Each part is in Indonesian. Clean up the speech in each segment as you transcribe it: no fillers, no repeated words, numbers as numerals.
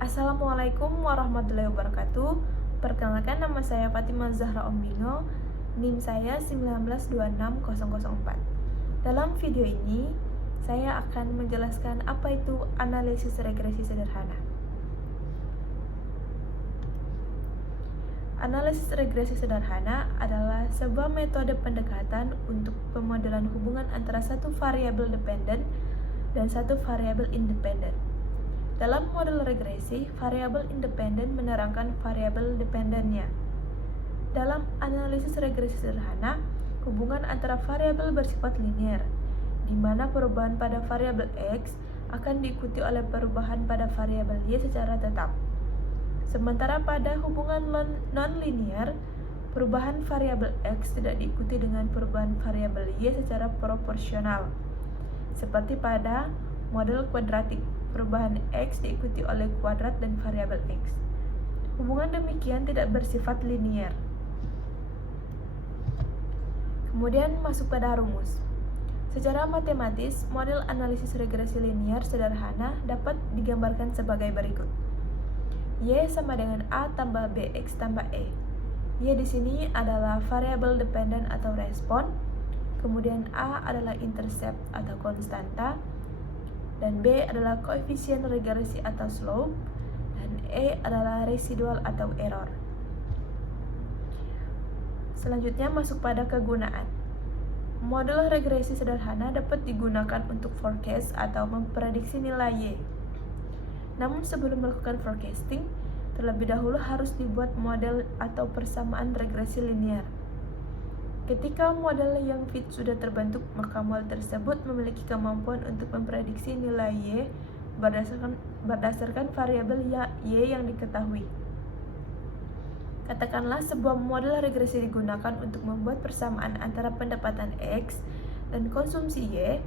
Assalamualaikum warahmatullahi wabarakatuh. Perkenalkan, nama saya Fatimah Zahra Ombingo. NIM saya 1926004. Dalam video ini, saya akan menjelaskan apa itu analisis regresi sederhana. Analisis regresi sederhana adalah sebuah metode pendekatan untuk pemodelan hubungan antara satu variabel dependen dan satu variabel independen. Dalam model regresi, variabel independen menerangkan variabel dependennya. Dalam analisis regresi sederhana, hubungan antara variabel bersifat linear, di mana perubahan pada variabel X akan diikuti oleh perubahan pada variabel Y secara tetap. Sementara pada hubungan non-linear, perubahan variabel X tidak diikuti dengan perubahan variabel Y secara proporsional. Seperti pada model kuadratik, perubahan X diikuti oleh kuadrat dan variabel X. Hubungan demikian tidak bersifat linear. Kemudian masuk pada rumus. Secara matematis, model analisis regresi linear sederhana dapat digambarkan sebagai berikut. Y sama dengan A tambah BX tambah E. Y di sini adalah variabel dependen atau respon, kemudian A adalah intercept atau konstanta, dan B adalah koefisien regresi atau slope, dan E adalah residual atau error. Selanjutnya masuk pada kegunaan. Model regresi sederhana dapat digunakan untuk forecast atau memprediksi nilai Y. Namun sebelum melakukan forecasting, terlebih dahulu harus dibuat model atau persamaan regresi linear. Ketika model yang fit sudah terbentuk, maka model tersebut memiliki kemampuan untuk memprediksi nilai Y berdasarkan variabel Y yang diketahui. Katakanlah sebuah model regresi digunakan untuk membuat persamaan antara pendapatan X dan konsumsi Y.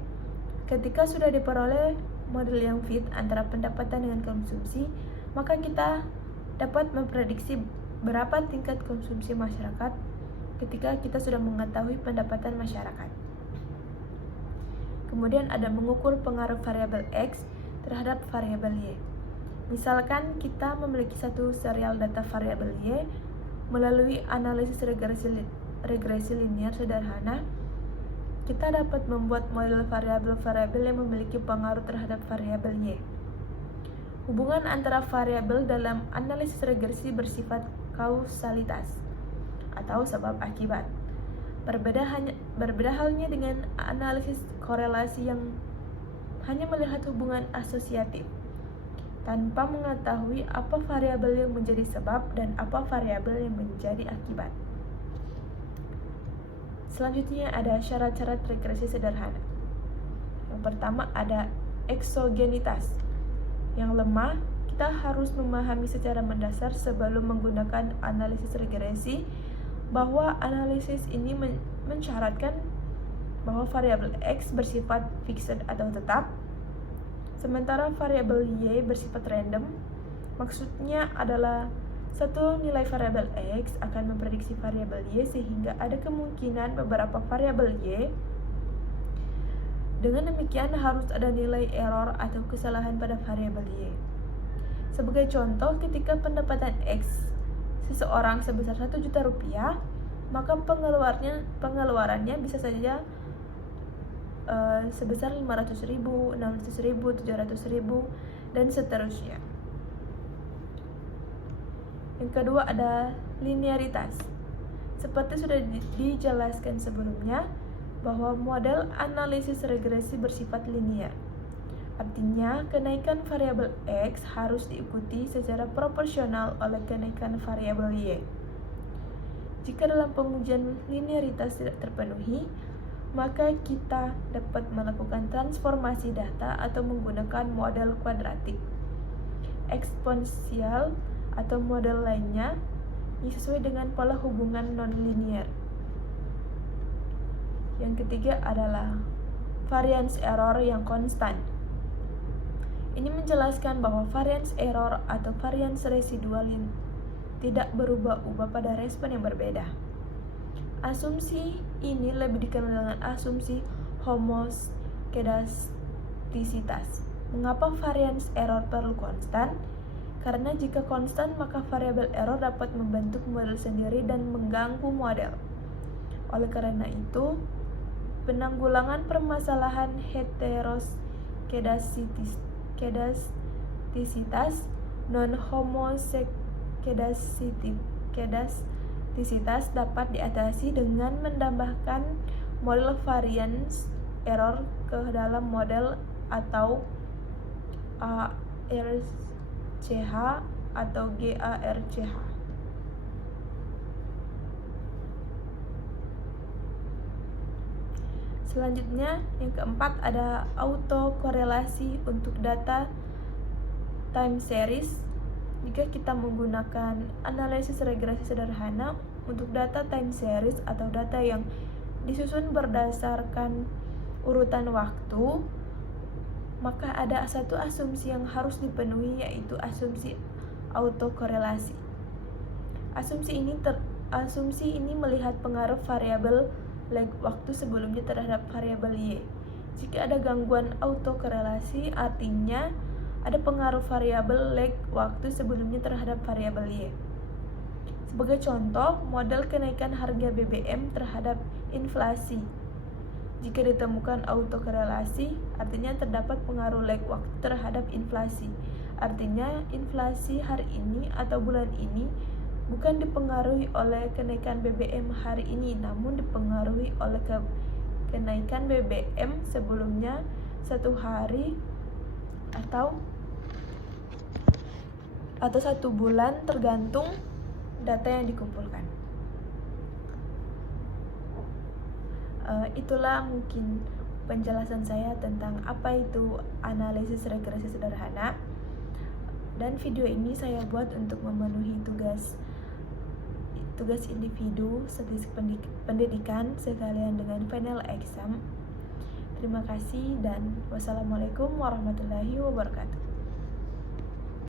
Ketika sudah diperoleh model yang fit antara pendapatan dengan konsumsi, maka kita dapat memprediksi berapa tingkat konsumsi masyarakat ketika kita sudah mengetahui pendapatan masyarakat. Kemudian ada mengukur pengaruh variabel X terhadap variabel Y. Misalkan kita memiliki satu serial data variabel Y melalui analisis regresi linear sederhana, kita dapat membuat model variabel-variabel yang memiliki pengaruh terhadap variabel Y. Hubungan antara variabel dalam analisis regresi bersifat kausalitas atau sebab akibat. Berbeda halnya dengan analisis korelasi yang hanya melihat hubungan asosiatif, tanpa mengetahui apa variabel yang menjadi sebab dan apa variabel yang menjadi akibat. Selanjutnya ada syarat-syarat regresi sederhana. Yang pertama ada eksogenitas. Yang lemah, kita harus memahami secara mendasar sebelum menggunakan analisis regresi bahwa analisis ini mensyaratkan bahwa variabel X bersifat fixed atau tetap, sementara variabel Y bersifat random. Maksudnya adalah satu nilai variabel X akan memprediksi variabel Y sehingga ada kemungkinan beberapa variabel Y. Dengan demikian harus ada nilai error atau kesalahan pada variabel Y. Sebagai contoh, ketika pendapatan X seseorang sebesar 1 juta rupiah, maka pengeluarannya bisa saja sebesar 500.000, 600.000, 700.000, dan seterusnya. Yang kedua ada linearitas. Seperti sudah dijelaskan sebelumnya, bahwa model analisis regresi bersifat linear. Artinya, kenaikan variabel X harus diikuti secara proporsional oleh kenaikan variabel Y. Jika dalam pengujian linearitas tidak terpenuhi, maka kita dapat melakukan transformasi data atau menggunakan model kuadratik, eksponensial, atau model lainnya yang sesuai dengan pola hubungan non-linear. Yang ketiga adalah variance error yang konstan. Ini menjelaskan bahwa variance error atau variance residual yang tidak berubah-ubah pada respon yang berbeda. Asumsi ini lebih dikenal dengan asumsi homoskedastisitas. Mengapa variance error perlu konstan? Karena jika konstan, maka variabel error dapat membentuk model sendiri dan mengganggu model. Oleh karena itu, penanggulangan permasalahan heteroskedastisitas, non-homoskedastisitas dapat diatasi dengan menambahkan model variance error ke dalam model atau ARCH atau GARCH. Selanjutnya, yang keempat ada autokorelasi untuk data time series. Jika kita menggunakan analisis regresi sederhana untuk data time series atau data yang disusun berdasarkan urutan waktu, maka ada satu asumsi yang harus dipenuhi, yaitu asumsi autokorelasi. Asumsi ini melihat pengaruh variabel lag waktu sebelumnya terhadap variabel Y. Jika ada gangguan autokorelasi, artinya ada pengaruh variabel lag waktu sebelumnya terhadap variabel Y. Sebagai contoh, model kenaikan harga BBM terhadap inflasi. Jika ditemukan autokorelasi, artinya terdapat pengaruh lag waktu terhadap inflasi. Artinya, inflasi hari ini atau bulan ini bukan dipengaruhi oleh kenaikan BBM hari ini, namun dipengaruhi oleh kenaikan BBM sebelumnya 1 hari atau 1 bulan, tergantung data yang dikumpulkan. Itulah mungkin penjelasan saya tentang apa itu analisis regresi sederhana. Dan video ini saya buat untuk memenuhi tugas individu statistik pendidikan sekalian dengan final exam. Terima kasih dan wassalamualaikum warahmatullahi wabarakatuh.